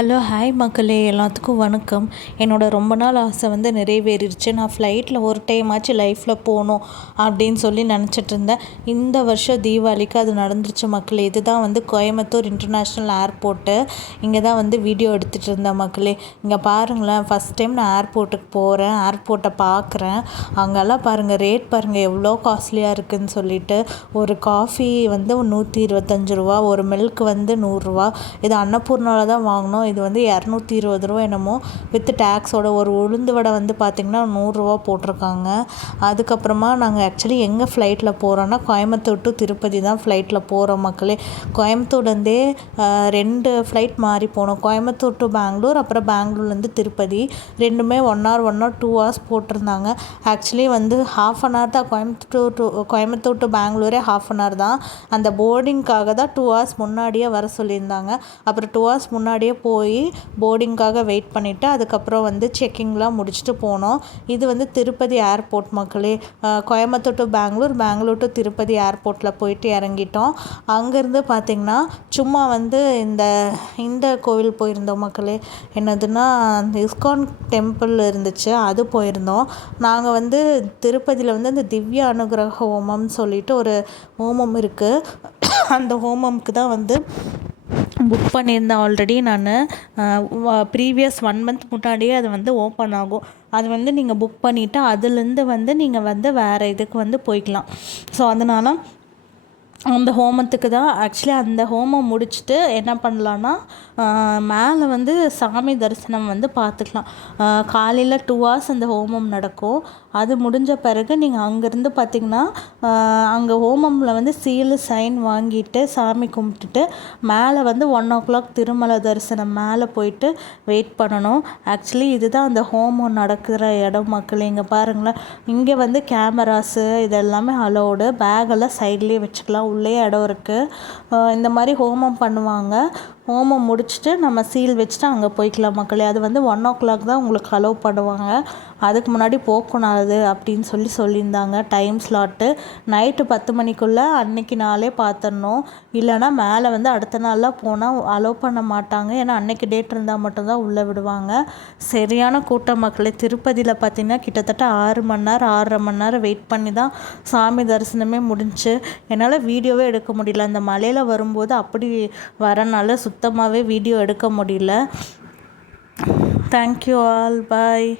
Hello hi மக்களே, எல்லாத்துக்கும் வணக்கம். என்னோடய ரொம்ப நாள் ஆசை வந்து நிறைவேறிடுச்சு. நான் ஃப்ளைட்டில் ஒரு டைமாச்சும் லைஃப்பில் போகணும் அப்படின்னு சொல்லி நினச்சிட்டு இருந்தேன். இந்த வருஷம் தீபாவளிக்கு அது நடந்துருச்சு மக்களே. இதுதான் வந்து கோயம்புத்தூர் இன்டர்நேஷ்னல் ஏர்போர்ட்டு. இங்கே தான் வந்து வீடியோ எடுத்துகிட்டு இருந்தேன் மக்களே. இங்கே பாருங்களேன், ஃபஸ்ட் டைம் நான் ஏர்போர்ட்டுக்கு போகிறேன், ஏர்போர்ட்டை பார்க்குறேன். அங்கெல்லாம் பாருங்கள், ரேட் பாருங்கள் எவ்வளோ காஸ்ட்லியாக இருக்குதுன்னு சொல்லிட்டு. ஒரு காஃபி வந்து 125 ரூபா, ஒரு மில்க் வந்து 100 ரூபா. இது அன்னபூர்ணாவில் தான் வாங்கினோம். இது வந்து 220 ரூபா என்னமோ வித் டேக்ஸோட. ஒரு உளுந்து வடை வந்து பார்த்திங்கன்னா 100 ரூபா போட்டிருக்காங்க. அதுக்கப்புறமா நாங்கள் ஆக்சுவலி எங்கே ஃப்ளைட்டில் போகிறோன்னா கோயம்புத்தூர் டு திருப்பதி தான் ஃப்ளைட்டில் போகிறோம் மக்களே. கோயம்புத்தூர்லேருந்தே 2 ஃப்ளைட் மாறி போனோம். கோயம்புத்தூர் டு பெங்களூர், அப்புறம் பெங்களூர்லேருந்து திருப்பதி. ரெண்டுமே 1 hour 2 hours போட்டிருந்தாங்க. ஆக்சுவலி வந்து 1/2 hour தான். கோயம்புத்தூர் டு பெங்களூரே 1/2 hour தான். அந்த போர்டிங்காக தான் 2 hours முன்னாடியே வர சொல்லியிருந்தாங்க. அப்புறம் 2 hours முன்னாடியே போய் போர்டிங்காக வெயிட் பண்ணிவிட்டு அதுக்கப்புறம் வந்து செக்கிங்லாம் முடிச்சுட்டு போனோம். இது வந்து திருப்பதி ஏர்போர்ட் மக்களே. கோயம்புத்தூர் டு பெங்களூர், பெங்களூர் டு திருப்பதி ஏர்போர்ட்டில் போயிட்டு இறங்கிட்டோம். அங்கேருந்து பார்த்திங்கன்னா சும்மா வந்து இந்த கோவில் போயிருந்தோம் மக்களே. என்னதுன்னா அந்த இஸ்கான் டெம்பிள் இருந்துச்சு, அது போயிருந்தோம். நாங்கள் வந்து திருப்பதியில் வந்து அந்த திவ்ய அனுகிரக ஹோமம்னு சொல்லிட்டு ஒரு ஹோமம் இருக்குது. அந்த ஹோமம்க்கு தான் வந்து புக் பண்ணியிருந்தேன் ஆல்ரெடி. நான் ப்ரீவியஸ் 1 month முன்னாடியே அது வந்து ஓப்பன் ஆகும். அது வந்து நீங்கள் புக் பண்ணிவிட்டு அதுலேருந்து வந்து நீங்கள் வந்து வேறு இதுக்கு வந்து போய்க்கலாம். ஸோ அதனால் அந்த ஹோமத்துக்கு தான். ஆக்சுவலி அந்த ஹோமம் முடிச்சுட்டு என்ன பண்ணலான்னா மேலே வந்து சாமி தரிசனம் வந்து பார்த்துக்கலாம். காலையில் 2 hours அந்த ஹோமம் நடக்கும். அது முடிஞ்ச பிறகு நீங்கள் அங்கேருந்து பார்த்திங்கன்னா அங்கே ஹோமமில் வந்து சீல் சைன் வாங்கிட்டு சாமி கும்பிட்டுட்டு மேலே வந்து 1 o'clock திருமலை தரிசனம் மேலே போயிட்டு வெயிட் பண்ணணும். ஆக்சுவலி இதுதான் அந்த ஹோமம் நடக்கிற இடம் மக்கள். இங்கே பாருங்களேன், இங்கே வந்து கேமராஸு இதெல்லாமே அலோடு. பேக்கெல்லாம் சைட்லேயே வச்சுக்கலாம், உள்ளே இடம் இருக்குது. இந்த மாதிரி ஹோமம் பண்ணுவாங்க. ஹோமம் முடிச்சுட்டு நம்ம சீல் வச்சுட்டு அங்கே போய்க்கலாம் மக்களே. அது வந்து 1 o'clock தான் உங்களுக்கு அலோவ் பண்ணுவாங்க. அதுக்கு முன்னாடி போகக்கூடாது அப்படின்னு சொல்லியிருந்தாங்க. டைம் ஸ்லாட்டு நைட்டு 10 மணிக்குள்ளே அன்றைக்கி நாளே பார்த்துடணும். இல்லைனா மேலே வந்து அடுத்த நாள்லாம் போனால் அலோவ் பண்ண மாட்டாங்க. ஏன்னா அன்றைக்கி டேட் இருந்தால் மட்டும்தான் உள்ளே விடுவாங்க. சரியான கூட்டம் மக்களே. திருப்பதியில் பார்த்திங்கன்னா கிட்டத்தட்ட 6 மணி நேரம் 6.5 மணி நேரம் வெயிட் பண்ணி தான் சாமி தரிசனமே முடிஞ்சு. என்னால் வீடியோவே எடுக்க முடியல. அந்த மலையில் வரும்போது அப்படி வரனால சுத்தமாகவே வீடியோ எடுக்க முடியல. தேங்க்யூ ஆல், பாய்.